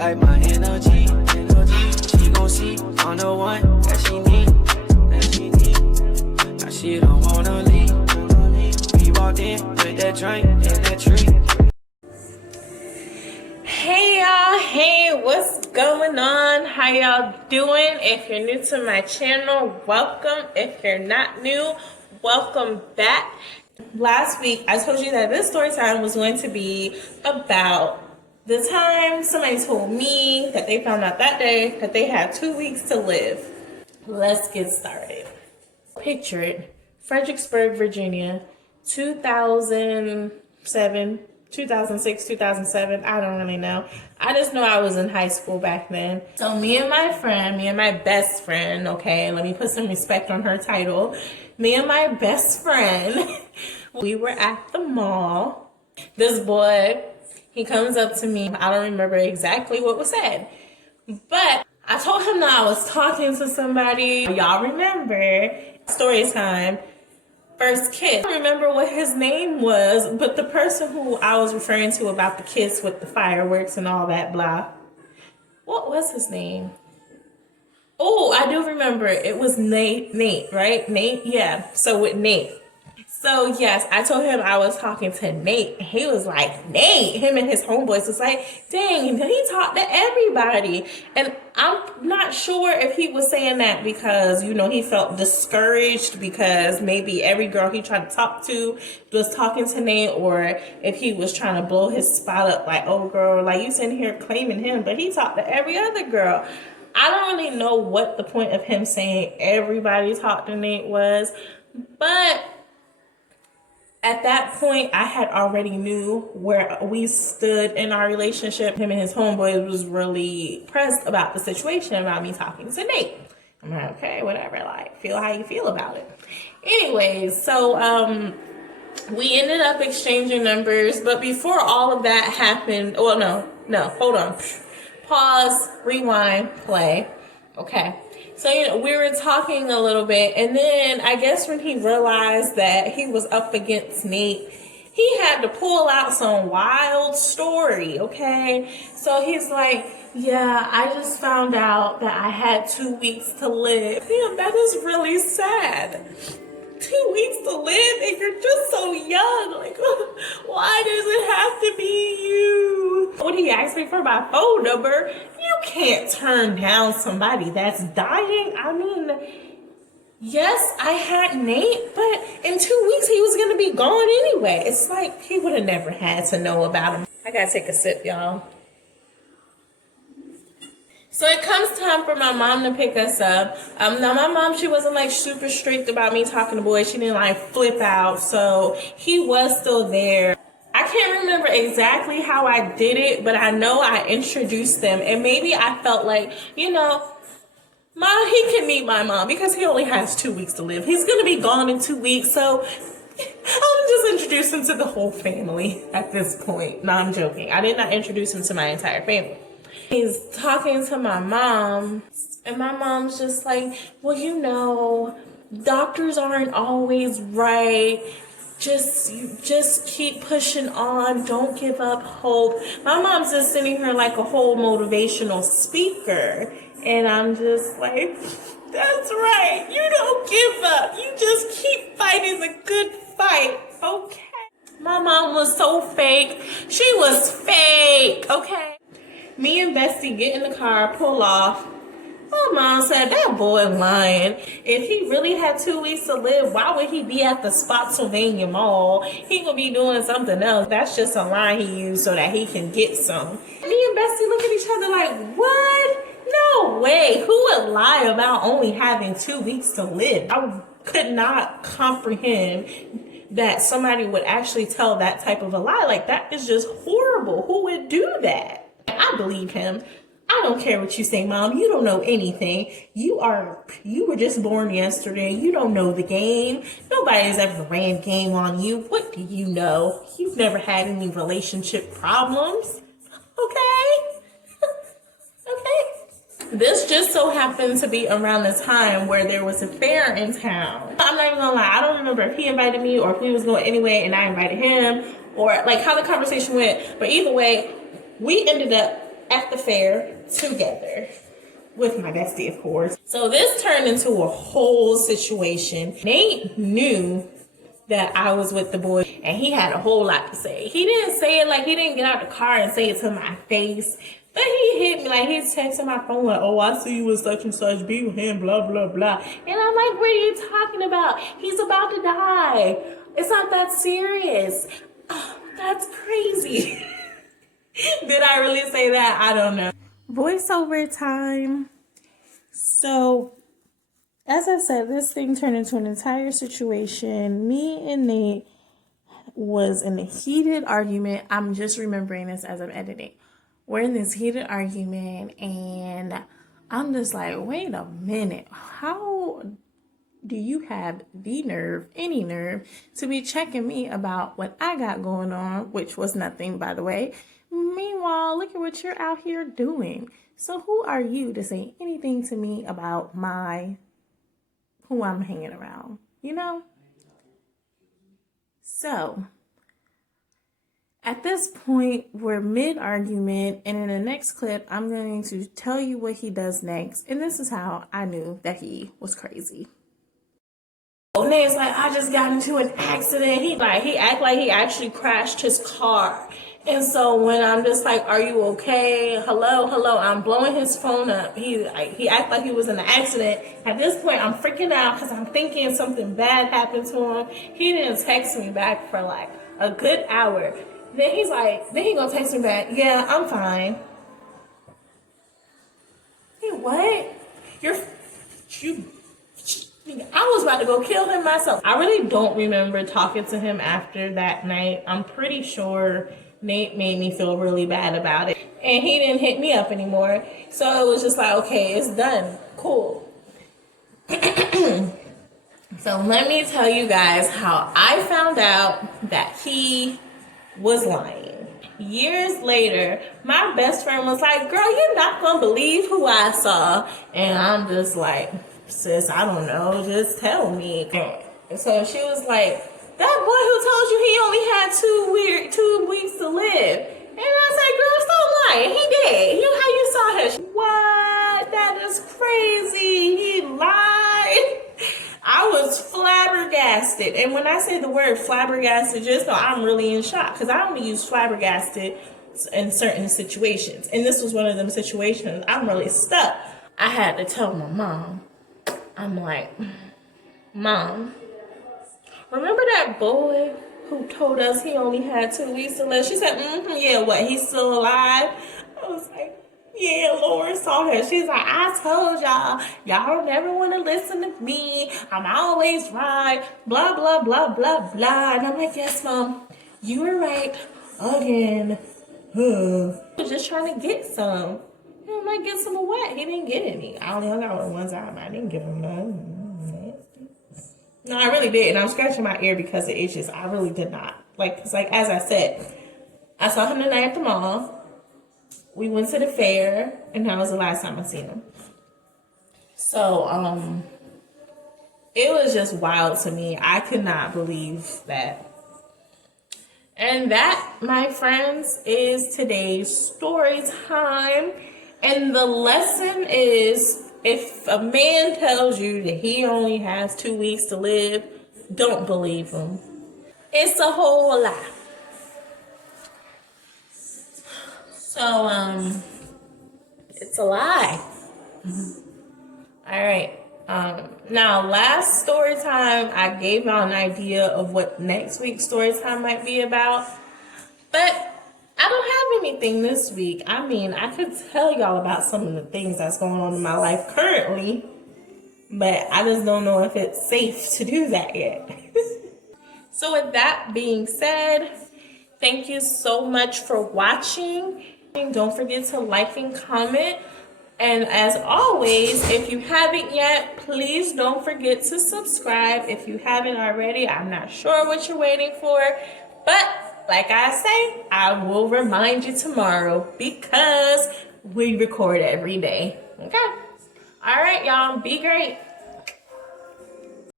like my energy. She gon' see on the one that she need. Now she don't wanna leave. We walked in with that drink and that tree. Hey y'all, hey, what's going on? How y'all doing? If you're new to my channel, welcome. If you're not new, welcome back. Last week, I told you that this story time was going to be about the time somebody told me that they found out that day that they had 2 weeks to live. Let's get started. Picture it, Fredericksburg, Virginia, 2007, 2006, 2007, I don't really know. I just know I was in high school back then. So me and my best friend, okay, let me put some respect on her title. Me and my best friend, we were at the mall. This boy, he comes up to me. I don't remember exactly what was said, but I told him that I was talking to somebody. Y'all remember, story time. First kiss. I don't remember what his name was, but the person who I was referring to about the kiss with the fireworks and all that blah. What was his name? Oh, I do remember. It was Nate, right? Nate? Yeah. So with Nate. So yes, I told him I was talking to Nate. He was like, Nate, him and his homeboys was like, dang, he talked to everybody. And I'm not sure if he was saying that because, you know, he felt discouraged because maybe every girl he tried to talk to was talking to Nate, or if he was trying to blow his spot up like, oh girl, like you sitting here claiming him, but he talked to every other girl. I don't really know what the point of him saying everybody talked to Nate was, but at that point, I had already knew where we stood in our relationship. Him and his homeboy was really pressed about the situation about me talking to Nate. I'm like, okay, whatever, like, feel how you feel about it. Anyways, so we ended up exchanging numbers, but before all of that happened, well, no, hold on. Pause, rewind, play. Okay. So, you know, we were talking a little bit, and then I guess when he realized that he was up against Nate, he had to pull out some wild story, okay? So he's like, yeah, I just found out that I had 2 weeks to live. Damn, that is really sad. 2 weeks to live and you're just so young. Like, why does it have to be you? When he asked me for my phone number, you can't turn down somebody that's dying. I mean, yes, I had Nate, but in 2 weeks he was gonna be gone anyway. It's like he would have never had to know about him. I gotta take a sip, y'all. So it comes time for my mom to pick us up. Now my mom, she wasn't like super strict about me talking to boys. She didn't like flip out. So he was still there. I can't remember exactly how I did it, but I know I introduced them. And maybe I felt like, you know, he can meet my mom because he only has 2 weeks to live. He's going to be gone in 2 weeks. So I'll just introduce him to the whole family at this point. No, I'm joking. I did not introduce him to my entire family. He's talking to my mom, and my mom's just like, well, you know, doctors aren't always right. Just keep pushing on. Don't give up hope. My mom's just sitting here like a whole motivational speaker. And I'm just like, that's right. You don't give up. You just keep fighting the good fight. Okay. My mom was so fake. She was fake. Okay. Me and Bestie get in the car, pull off. My mom said, that boy lying. If he really had 2 weeks to live, why would he be at the Spotsylvania Mall? He gonna be doing something else. That's just a line he used so that he can get some. Me and Bestie look at each other like, what? No way. Who would lie about only having 2 weeks to live? I could not comprehend that somebody would actually tell that type of a lie. Like, that is just horrible. Who would do that? I believe him. I don't care what you say, Mom. You don't know anything. You were just born yesterday. You don't know the game. Nobody's ever ran game on you. What do you know? You've never had any relationship problems. Okay? Okay? This just so happened to be around the time where there was a fair in town. I'm not even gonna lie. I don't remember if he invited me or if we was going anyway and I invited him, or like how the conversation went. But either way, we ended up at the fair together with my bestie, of course. So this turned into a whole situation. Nate knew that I was with the boy, and he had a whole lot to say. He didn't say it like, he didn't get out the car and say it to my face, but he hit me like, he's texting my phone like, oh, I see you with such and such, be with him, blah, blah, blah. And I'm like, what are you talking about? He's about to die. It's not that serious. Oh, that's crazy. Did I really say that? I don't know. Voiceover time. So, as I said, this thing turned into an entire situation. Me and Nate was in a heated argument. I'm just remembering this as I'm editing. We're in this heated argument, and I'm just like, wait a minute. How do you have the nerve, any nerve, to be checking me about what I got going on, which was nothing, by the way. Meanwhile, look at what you're out here doing. So who are you to say anything to me about who I'm hanging around, you know? So, at this point, we're mid-argument, and in the next clip, I'm going to tell you what he does next, and this is how I knew that he was crazy. Nate's like, I just got into an accident. He act like he actually crashed his car. And so when I'm just like, are you okay? Hello, I'm blowing his phone up. He act like he was in an accident. At this point, I'm freaking out because I'm thinking something bad happened to him. He didn't text me back for like a good hour. Then he gonna text me back, yeah, I'm fine. Hey, what? I was about to go kill him myself. I really don't remember talking to him after that night. I'm pretty sure Nate made me feel really bad about it. And he didn't hit me up anymore. So it was just like, okay, it's done. Cool. So let me tell you guys how I found out that he was lying. Years later, my best friend was like, girl, you're not gonna believe who I saw. And I'm just like, sis, I don't know, just tell me. And so she was like, that boy who told you he only had 2 weeks to live. And I was like, girl, stop lying. He did. How you saw him? What? That is crazy. He lied. I was flabbergasted. And when I say the word flabbergasted, just know I'm really in shock. Because I only use flabbergasted in certain situations. And this was one of them situations. I'm really stuck. I had to tell my mom. I'm like, Mom, remember that boy who told us he only had 2 weeks to live? She said, yeah, what, he's still alive? I was like, yeah, Lauren saw her. She's like, I told y'all never want to listen to me. I'm always right, blah, blah, blah, blah, blah. And I'm like, yes, Mom, you were right again. I was just trying to get some. I might get some of what? He didn't get any. I only hung out with one time. I didn't give him none. No, I really did. And I'm scratching my ear because it itches. I really did not. It's like, as I said, I saw him tonight at the mall. We went to the fair, and that was the last time I seen him. So, it was just wild to me. I could not believe that. And that, my friends, is today's story time. And the lesson is, if a man tells you that he only has 2 weeks to live, don't believe him. It's a whole lie. So, it's a lie. All right. Now, last story time, I gave y'all an idea of what next week's story time might be about. But I don't have anything this week. I mean, I could tell y'all about some of the things that's going on in my life currently, but I just don't know if it's safe to do that yet. So with that being said, thank you so much for watching. Don't forget to like and comment. And as always, if you haven't yet, please don't forget to subscribe. If you haven't already, I'm not sure what you're waiting for, but like I say, I will remind you tomorrow because we record every day. Okay? All right, y'all. Be great.